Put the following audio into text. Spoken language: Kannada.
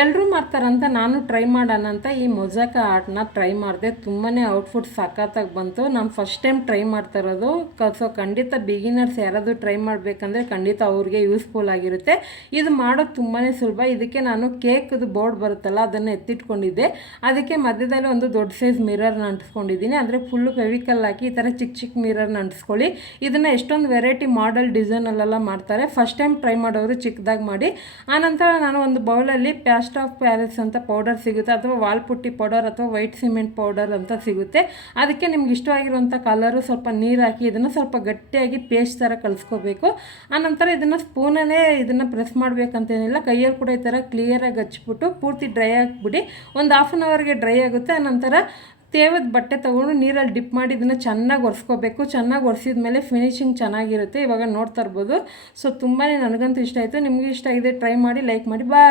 ಎಲ್ಲರೂ ಮಾಡ್ತಾರಂತ ನಾನು ಟ್ರೈ ಮಾಡೋಣ ಅಂತ ಈ ಮೊಜಾಕ ಆರ್ಟ್ನ ಟ್ರೈ ಮಾಡಿದೆ. ತುಂಬಾ ಔಟ್ಫುಟ್ ಸಖತ್ತಾಗಿ ಬಂತು. ನಾನು ಫಸ್ಟ್ ಟೈಮ್ ಟ್ರೈ ಮಾಡ್ತಾ ಇರೋದು. ಸೊ ಖಂಡಿತ ಬಿಗಿನರ್ಸ್ ಯಾರಾದರೂ ಟ್ರೈ ಮಾಡಬೇಕಂದ್ರೆ ಖಂಡಿತ ಅವ್ರಿಗೆ ಯೂಸ್ಫುಲ್ ಆಗಿರುತ್ತೆ. ಇದು ಮಾಡೋದು ತುಂಬಾ ಸುಲಭ. ಇದಕ್ಕೆ ನಾನು ಕೇಕ್ದು ಬೋರ್ಡ್ ಬರುತ್ತಲ್ಲ ಅದನ್ನು ಎತ್ತಿಟ್ಕೊಂಡಿದ್ದೆ. ಅದಕ್ಕೆ ಮಧ್ಯದಲ್ಲಿ ಒಂದು ದೊಡ್ಡ ಸೈಜ್ ಮಿರರ್ನ ಅಂಟಿಸ್ಕೊಂಡಿದ್ದೀನಿ. ಅಂದರೆ ಫುಲ್ಲು ಫೆವಿಕಲ್ ಹಾಕಿ ಈ ಥರ ಚಿಕ್ಕ ಚಿಕ್ಕ ಮಿರರ್ನ ಅಂಟಿಸ್ಕೊಳ್ಳಿ. ಇದನ್ನು ಎಷ್ಟೊಂದು ವೆರೈಟಿ ಮಾಡೆಲ್ ಡಿಸೈನಲ್ಲೆಲ್ಲ ಮಾಡ್ತಾರೆ. ಫಸ್ಟ್ ಟೈಮ್ ಟ್ರೈ ಮಾಡೋರು ಚಿಕ್ಕದಾಗಿ ಮಾಡಿ. ಆನಂತರ ನಾನು ಒಂದು ಬೌಲಲ್ಲಿ ಪ್ಯಾಸ್ಟ್ ಆಫ್ ಪ್ಯಾರಿಸ್ ಅಂತ ಪೌಡರ್ ಸಿಗುತ್ತೆ, ಅಥವಾ ವಾಲ್ಪುಟ್ಟಿ ಪೌಡರ್ ಅಥವಾ ವೈಟ್ ಸಿಮೆಂಟ್ ಪೌಡರ್ ಅಂತ ಸಿಗುತ್ತೆ. ಅದಕ್ಕೆ ನಿಮ್ಗೆ ಇಷ್ಟವಾಗಿರುವಂಥ ಕಲರು ಸ್ವಲ್ಪ ನೀರು ಹಾಕಿ ಇದನ್ನು ಸ್ವಲ್ಪ ಗಟ್ಟಿಯಾಗಿ ಪೇಸ್ಟ್ ಥರ ಕಲಿಸ್ಕೋಬೇಕು. ಆನಂತರ ಇದನ್ನು ಸ್ಪೂನಲ್ಲೇ ಇದನ್ನು ಪ್ರೆಸ್ ಮಾಡಬೇಕಂತೇನಿಲ್ಲ, ಕೈಯಲ್ಲಿ ಕೂಡ ಈ ಥರ ಕ್ಲಿಯರಾಗಿ ಹಚ್ಬಿಟ್ಟು ಪೂರ್ತಿ ಡ್ರೈ ಆಗಿಬಿಡಿ. ಒಂದು ಹಾಫ್ ಆನ್ ಅವರ್ಗೆ ಡ್ರೈ ಆಗುತ್ತೆ. ಆನಂತರ ತೇವದ ಬಟ್ಟೆ ತೊಗೊಂಡು ನೀರಲ್ಲಿ ಡಿಪ್ ಮಾಡಿ ಇದನ್ನು ಚೆನ್ನಾಗಿ ಒರೆಸ್ಕೋಬೇಕು. ಚೆನ್ನಾಗಿ ಒರೆಸಿದ ಮೇಲೆ ಫಿನಿಶಿಂಗ್ ಚೆನ್ನಾಗಿರುತ್ತೆ. ಇವಾಗ ನೋಡ್ತಾ ಇರ್ಬೋದು. ಸೊ ತುಂಬಾ ನನಗಂತೂ ಇಷ್ಟ ಆಯಿತು. ನಿಮಗೂ ಇಷ್ಟ ಆಗಿದೆ ಟ್ರೈ ಮಾಡಿ, ಲೈಕ್ ಮಾಡಿ. ಬಾಯ್.